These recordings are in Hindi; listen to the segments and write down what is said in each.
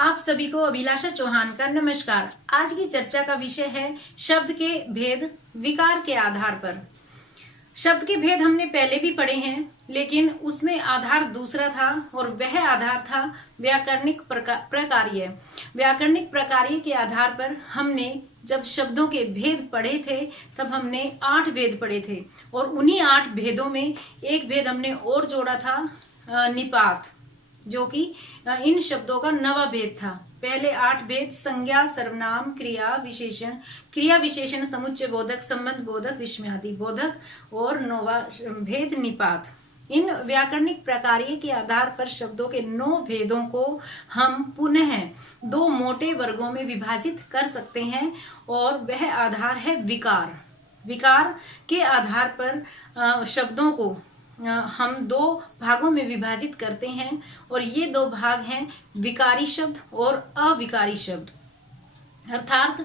आप सभी को अभिलाषा चौहान का नमस्कार। आज की चर्चा का विषय है शब्द के भेद विकार के आधार पर। शब्द के भेद हमने पहले भी पढ़े हैं, लेकिन उसमें आधार दूसरा था और वह आधार था व्याकरणिक प्रकार्य। व्याकरणिक प्रकार्य के आधार पर हमने जब शब्दों के भेद पढ़े थे तब हमने 8 भेद पढ़े थे और उन्हीं 8 भेदों में एक भेद हमने और जोड़ा था निपात, जो कि इन शब्दों का नवा भेद था। पहले 8 भेद संज्ञा, सर्वनाम, क्रिया विशेषण, समुच्चय बोधक, संबंध बोधक, विस्मयादि बोधक और नौवा भेद निपात। इन व्याकरणिक प्रकार्य के आधार पर शब्दों के 9 भेदों को हम पुनः 2 मोटे वर्गों में विभाजित कर सकते हैं और वह आधार है विकार। विकार के आधार पर शब्दों को हम 2 भागों में विभाजित करते हैं और ये 2 भाग हैं विकारी शब्द और अविकारी शब्द। अर्थात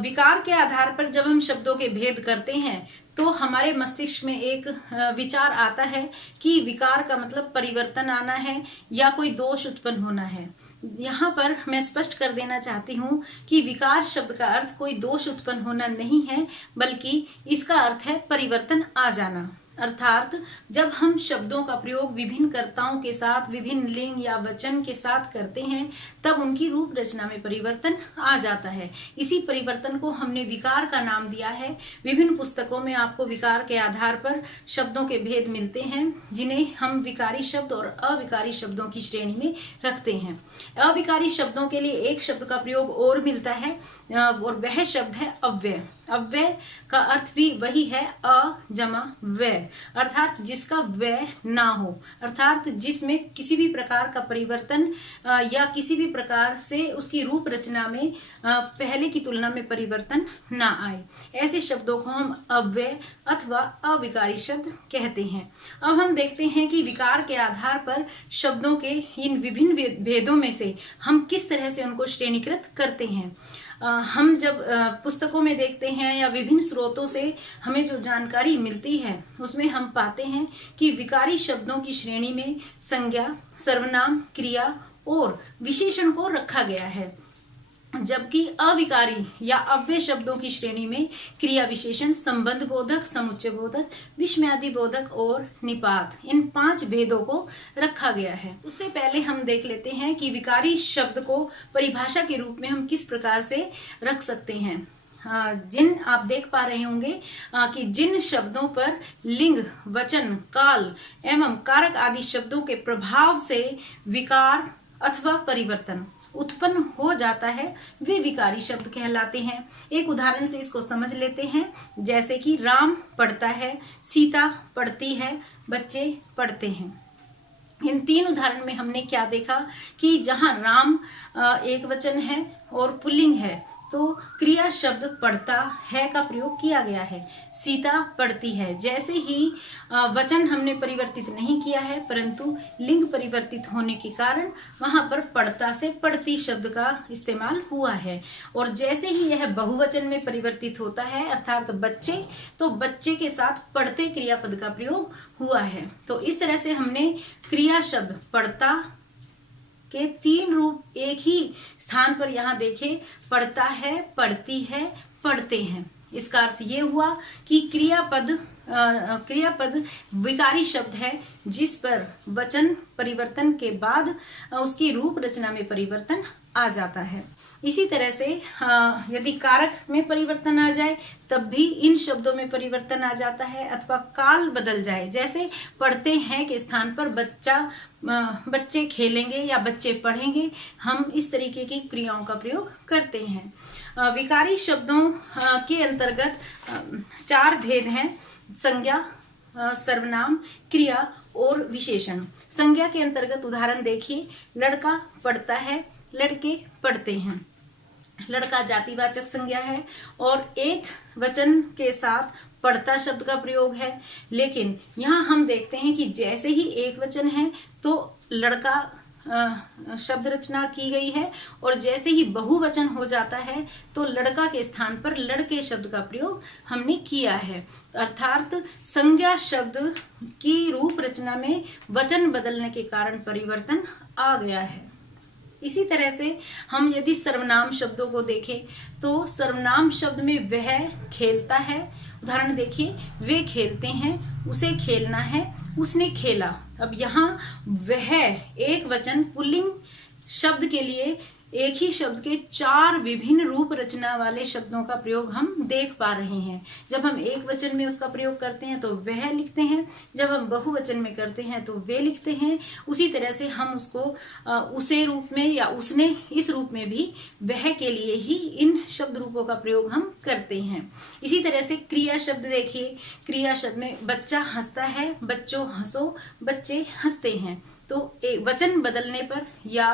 विकार के आधार पर जब हम शब्दों के भेद करते हैं तो हमारे मस्तिष्क में एक विचार आता है कि विकार का मतलब परिवर्तन आना है या कोई दोष उत्पन्न होना है। यहाँ पर मैं स्पष्ट कर देना चाहती हूँ कि विकार शब्द का अर्थ कोई दोष उत्पन्न होना नहीं है, बल्कि इसका अर्थ है परिवर्तन आ जाना। अर्थात जब हम शब्दों का प्रयोग विभिन्न कर्ताओं के साथ, विभिन्न लिंग या वचन के साथ करते हैं, तब उनकी रूप रचना में परिवर्तन आ जाता है। इसी परिवर्तन को हमने विकार का नाम दिया है। विभिन्न पुस्तकों में आपको विकार के आधार पर शब्दों के भेद मिलते हैं, जिन्हें हम विकारी शब्द और अविकारी शब्दों की श्रेणी में रखते हैं। अविकारी शब्दों के लिए एक शब्द का प्रयोग और मिलता है और वह शब्द है अव्यय। अव्यय का अर्थ भी वही है, अ जमा व्यय, अर्थात जिसका व्यय ना हो, अर्थात जिसमें किसी भी प्रकार का परिवर्तन या किसी भी प्रकार से उसकी रूप रचना में पहले की तुलना में परिवर्तन ना आए। ऐसे शब्दों को हम अव्यय अथवा अविकारी शब्द कहते हैं। अब हम देखते हैं कि विकार के आधार पर शब्दों के इन विभिन्न भेदों में से हम किस तरह से उनको श्रेणीकृत करते हैं। हम जब पुस्तकों में देखते हैं या विभिन्न स्रोतों से हमें जो जानकारी मिलती है, उसमें हम पाते हैं कि विकारी शब्दों की श्रेणी में संज्ञा, सर्वनाम, क्रिया और विशेषण को रखा गया है, जबकि अविकारी या अव्यय शब्दों की श्रेणी में क्रिया विशेषण, संबंध बोधक, समुच्चय बोधक, विस्मयादि बोधक और निपात, इन 5 भेदों को रखा गया है। उससे पहले हम देख लेते हैं कि विकारी शब्द को परिभाषा के रूप में हम किस प्रकार से रख सकते हैं। जिन आप देख पा रहे होंगे कि जिन शब्दों पर लिंग, वचन, काल एवं कारक आदि शब्दों के प्रभाव से विकार अथवा परिवर्तन उत्पन्न हो जाता है, वे विकारी शब्द कहलाते हैं। एक उदाहरण से इसको समझ लेते हैं, जैसे कि राम पढ़ता है, सीता पढ़ती है, बच्चे पढ़ते हैं। इन 3 उदाहरण में हमने क्या देखा कि जहां राम एक वचन है और पुल्लिंग है, तो क्रिया शब्द पढ़ता है का प्रयोग किया गया है। सीता पढ़ती है, जैसे ही वचन हमने परिवर्तित नहीं किया है, परंतु लिंग परिवर्तित होने के कारण वहां पर पढ़ता से पढ़ती शब्द का इस्तेमाल हुआ है। और जैसे ही यह बहुवचन में परिवर्तित होता है, अर्थात बच्चे, तो बच्चे के साथ पढ़ते क्रियापद का प्रयोग हुआ है। तो इस तरह से हमने क्रिया शब्द पढ़ता के 3 रूप एक ही स्थान पर यहाँ देखे, पढ़ता है, पढ़ती है, पढ़ते हैं। इसका अर्थ ये हुआ कि क्रियापद विकारी शब्द है, जिस पर वचन परिवर्तन के बाद उसकी रूप रचना में परिवर्तन आ जाता है। इसी तरह से यदि कारक में परिवर्तन आ जाए तब भी इन शब्दों में परिवर्तन आ जाता है, अथवा काल बदल जाए, जैसे पढ़ते हैं के स्थान पर बच्चे खेलेंगे या बच्चे पढ़ेंगे, हम इस तरीके की क्रियाओं का प्रयोग करते हैं। विकारी शब्दों के अंतर्गत 4 भेद हैं, संज्ञा, सर्वनाम, क्रिया और विशेषण। संज्ञा के अंतर्गत उदाहरण देखिए, लड़का पढ़ता है, लड़के पढ़ते हैं। लड़का जातिवाचक संज्ञा है और एक वचन के साथ पढ़ता शब्द का प्रयोग है, लेकिन यहाँ हम देखते हैं कि जैसे ही एक वचन है तो लड़का शब्द रचना की गई है, और जैसे ही बहुवचन हो जाता है तो लड़का के स्थान पर लड़के शब्द का प्रयोग हमने किया है। अर्थात संज्ञा शब्द की रूप रचना में वचन बदलने के कारण परिवर्तन आ गया है। इसी तरह से हम यदि सर्वनाम शब्दों को देखें तो सर्वनाम शब्द में वह खेलता है, उदाहरण देखिए, वे खेलते हैं, उसे खेलना है, उसने खेला। अब यहाँ वह एक वचन पुल्लिंग शब्द के लिए एक ही शब्द के 4 विभिन्न रूप रचना वाले शब्दों का प्रयोग हम देख पा रहे हैं। जब हम एक वचन में उसका प्रयोग करते हैं तो वह लिखते हैं, जब हम बहुवचन में करते हैं तो वे लिखते हैं। उसी तरह से हम उसको उसे रूप में या उसने इस रूप में भी वह के लिए ही इन शब्द रूपों का प्रयोग हम करते हैं। इसी तरह से क्रिया शब्द देखिए, क्रिया शब्द में बच्चा हंसता है, बच्चों हंसो, बच्चे हंसते हैं। तो एक वचन बदलने पर या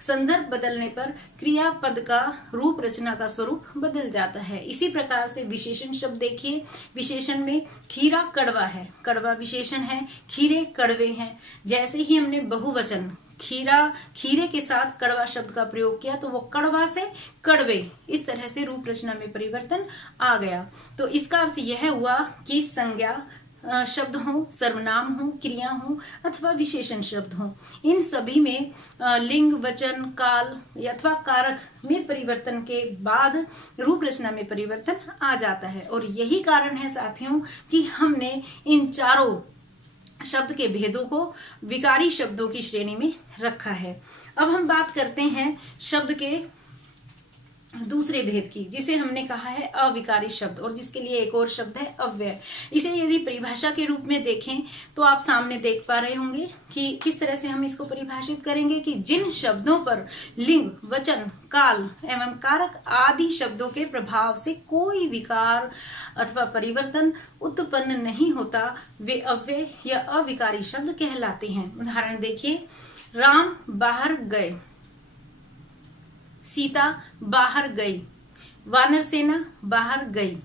संदर्भ बदलने पर क्रियापद का रूप रचना का स्वरूप बदल जाता है। इसी प्रकार से विशेषण शब्द देखिए, विशेषण में खीरा कड़वा है, कड़वा विशेषण है, खीरे कड़वे हैं। जैसे ही हमने बहुवचन खीरा खीरे के साथ कड़वा शब्द का प्रयोग किया तो वो कड़वा से कड़वे, इस तरह से रूप रचना में परिवर्तन आ गया। तो इसका अर्थ यह हुआ कि संज्ञा शब्द हो, सर्वनाम हो, क्रिया हो अथवा विशेषण शब्द हो, इन सभी में लिंग, वचन, काल अथवा कारक में परिवर्तन के बाद रूप रचना में परिवर्तन आ जाता है। और यही कारण है साथियों कि हमने इन चारों शब्द के भेदों को विकारी शब्दों की श्रेणी में रखा है। अब हम बात करते हैं शब्द के दूसरे भेद की, जिसे हमने कहा है अविकारी शब्द, और जिसके लिए एक और शब्द है अव्यय। इसे यदि परिभाषा के रूप में देखें तो आप सामने देख पा रहे होंगे कि किस तरह से हम इसको परिभाषित करेंगे कि जिन शब्दों पर लिंग, वचन, काल एवं कारक आदि शब्दों के प्रभाव से कोई विकार अथवा परिवर्तन उत्पन्न नहीं होता, वे अव्यय या अविकारी शब्द कहलाते हैं। उदाहरण देखिए, राम बाहर गए, सीता बाहर गई, वानर सेना बाहर गई।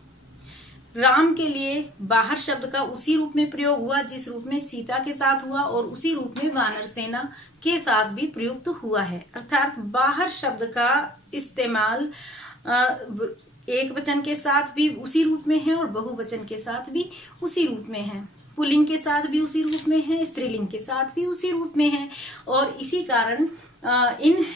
राम के लिए बाहर शब्द का उसी रूप में प्रयोग हुआ जिस रूप में सीता के साथ हुआ, और उसी रूप में वानर सेना के साथ भी प्रयुक्त हुआ है। अर्थात बाहर शब्द का इस्तेमाल एक वचन के साथ भी उसी रूप में है और बहुवचन के साथ भी उसी रूप में है, पुल्लिंग के साथ भी उसी रूप में है, स्त्रीलिंग के साथ भी उसी रूप में है। और इसी कारण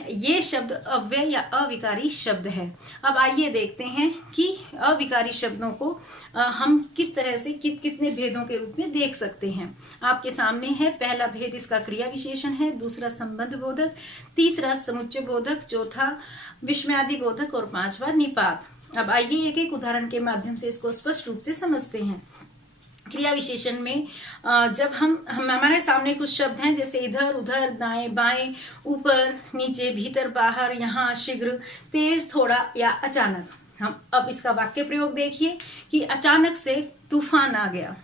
ये शब्द अव्यय या अविकारी शब्द है। अब आइए देखते हैं कि अविकारी शब्दों को हम किस तरह से कितने भेदों के रूप में देख सकते हैं। आपके सामने है, पहला भेद इसका क्रिया विशेषण है, दूसरा संबंध बोधक, तीसरा समुच्चय बोधक, चौथा विस्मयादि बोधक और पांचवा निपात। अब आइए एक एक उदाहरण के माध्यम से इसको स्पष्ट रूप से समझते हैं। क्रिया विशेषण में जब हम हमारे सामने कुछ शब्द हैं, जैसे इधर उधर, दाएं बाएं, ऊपर नीचे, भीतर बाहर, यहाँ शीघ्र, तेज थोड़ा या अचानक। हम अब इसका वाक्य प्रयोग देखिए कि अचानक से तूफान आ गया,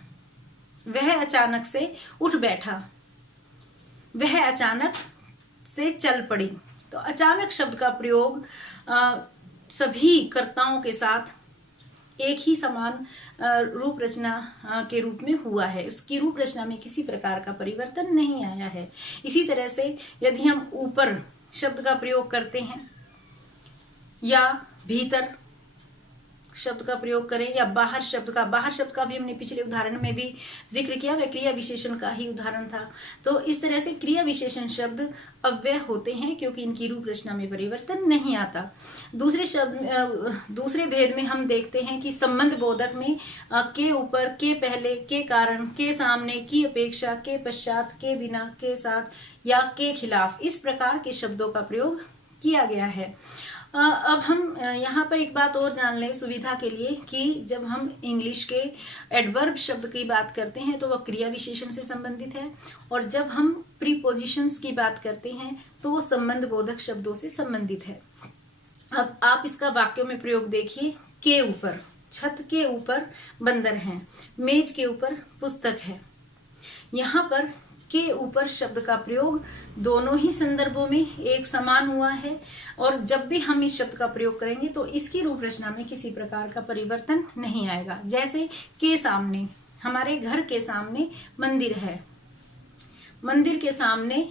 वह अचानक से उठ बैठा, वह अचानक से चल पड़ी। तो अचानक शब्द का प्रयोग सभी कर्ताओं के साथ एक ही समान रूप रचना के रूप में हुआ है, उसकी रूप रचना में किसी प्रकार का परिवर्तन नहीं आया है। इसी तरह से यदि हम ऊपर शब्द का प्रयोग करते हैं या भीतर शब्द का प्रयोग करें या बाहर शब्द का भी हमने पिछले उदाहरण में भी जिक्र किया, वह क्रिया विशेषण का ही उदाहरण था। तो इस तरह से क्रिया विशेषण शब्द अव्यय होते हैं क्योंकि इनकी रूप रचना में परिवर्तन नहीं आता। दूसरे भेद में हम देखते हैं कि संबंध बोधक में के ऊपर, के पहले, के कारण, के सामने, की अपेक्षा, के पश्चात, के बिना, के साथ या के खिलाफ, इस प्रकार के शब्दों का प्रयोग किया गया है। अब हम यहाँ पर एक बात और जान लें सुविधा के लिए कि जब हम इंग्लिश के एडवर्ब शब्द की बात करते हैं तो वह क्रिया विशेषण से संबंधित है, और जब हम प्रीपोजिशंस की बात करते हैं तो वो संबंध बोधक शब्दों से संबंधित है। अब आप इसका वाक्यों में प्रयोग देखिए, के ऊपर, छत के ऊपर बंदर हैं, मेज के ऊपर पुस्तक है। यहाँ पर के ऊपर शब्द का प्रयोग दोनों ही संदर्भों में एक समान हुआ है, और जब भी हम इस शब्द का प्रयोग करेंगे तो इसकी रूप रचना में किसी प्रकार का परिवर्तन नहीं आएगा। जैसे के सामने, हमारे घर के सामने मंदिर है, मंदिर के सामने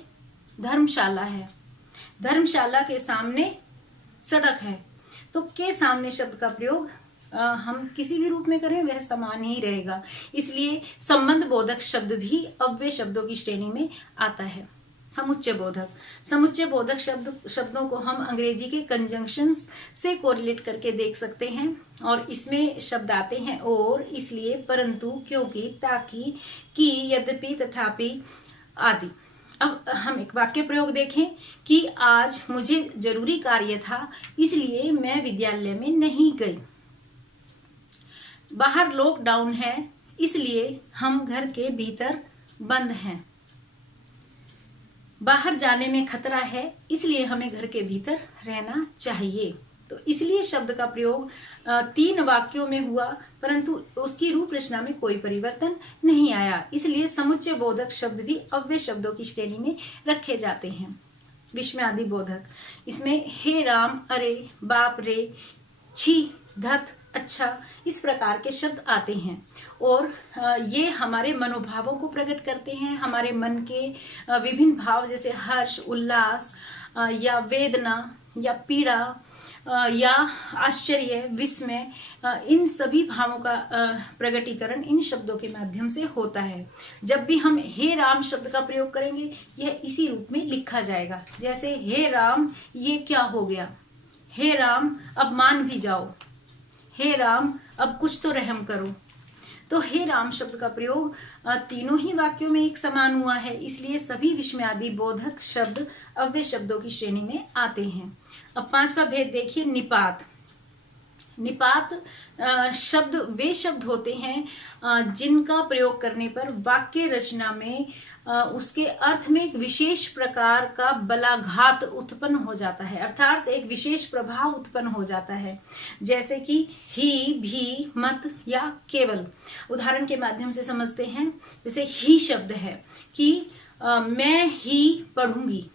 धर्मशाला है, धर्मशाला के सामने सड़क है। तो के सामने शब्द का प्रयोग हम किसी भी रूप में करें वह समान ही रहेगा, इसलिए संबंध बोधक शब्द भी अव्यय शब्दों की श्रेणी में आता है। समुच्चय बोधक। समुच्चय बोधक शब्दों को हम अंग्रेजी के कंजंक्शंस से कोरिलेट करके देख सकते हैं और इसमें शब्द आते हैं और, इसलिए, परंतु, क्योंकि, ताकि, कि, यद्यपि, तथापि आदि। अब हम एक वाक्य प्रयोग देखें कि आज मुझे जरूरी कार्य था इसलिए मैं विद्यालय में नहीं गई। बाहर लॉकडाउन है इसलिए हम घर के भीतर बंद हैं। बाहर जाने में खतरा है इसलिए हमें घर के भीतर रहना चाहिए। तो इसलिए शब्द का प्रयोग 3 वाक्यों में हुआ, परंतु उसकी रूप रचना में कोई परिवर्तन नहीं आया। इसलिए समुच्चय बोधक शब्द भी अव्यय शब्दों की श्रेणी में रखे जाते हैं। विस्मयादि बोधक, इसमें हे राम, अरे, बाप रे, छी, धत, अच्छा, इस प्रकार के शब्द आते हैं और ये हमारे मनोभावों को प्रकट करते हैं। हमारे मन के विभिन्न भाव जैसे हर्ष, उल्लास या वेदना या पीड़ा या आश्चर्य, विस्मय, इन सभी भावों का प्रकटीकरण इन शब्दों के माध्यम से होता है। जब भी हम हे राम शब्द का प्रयोग करेंगे यह इसी रूप में लिखा जाएगा, जैसे हे राम ये क्या हो गया, हे राम अब मान भी जाओ, हे राम अब कुछ तो रहम करो। तो हे राम शब्द का प्रयोग तीनों ही वाक्यों में एक समान हुआ है, इसलिए सभी विस्मयादि बोधक शब्द अव्यय शब्दों की श्रेणी में आते हैं। अब 5वां भेद देखिए, निपात। निपात शब्द वे शब्द होते हैं जिनका प्रयोग करने पर वाक्य रचना में उसके अर्थ में एक विशेष प्रकार का बलाघात उत्पन्न हो जाता है, अर्थात एक विशेष प्रभाव उत्पन्न हो जाता है, जैसे कि ही, भी, मत या केवल। उदाहरण के माध्यम से समझते हैं। जैसे ही शब्द है कि मैं ही पढ़ूंगी।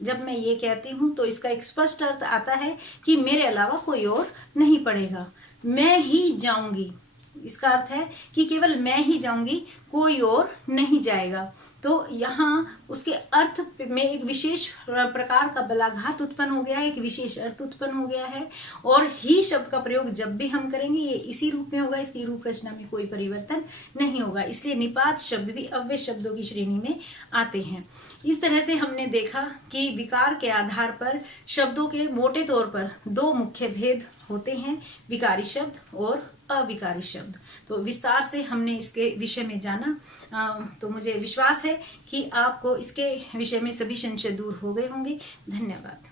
जब मैं ये कहती हूं तो इसका एक स्पष्ट अर्थ आता है कि मेरे अलावा कोई और नहीं पढ़ेगा। मैं ही जाऊंगी, इसका अर्थ है कि केवल मैं ही जाऊंगी, कोई और नहीं जाएगा। तो यहाँ उसके अर्थ में एक विशेष प्रकार का बलाघात उत्पन्न हो गया है, एक विशेष अर्थ उत्पन्न हो गया है। और ही शब्द का प्रयोग जब भी हम करेंगे ये इसी रूप में होगा, इसकी रूप रचना में कोई परिवर्तन नहीं होगा। इसलिए निपात शब्द भी अव्यय शब्दों की श्रेणी में आते हैं। इस तरह से हमने देखा कि विकार के आधार पर शब्दों के मोटे तौर पर 2 मुख्य भेद होते हैं, विकारी शब्द और अविकारी शब्द। तो विस्तार से हमने इसके विषय में जाना, तो मुझे विश्वास है कि आपको इसके विषय में सभी संशय दूर हो गए होंगे। धन्यवाद।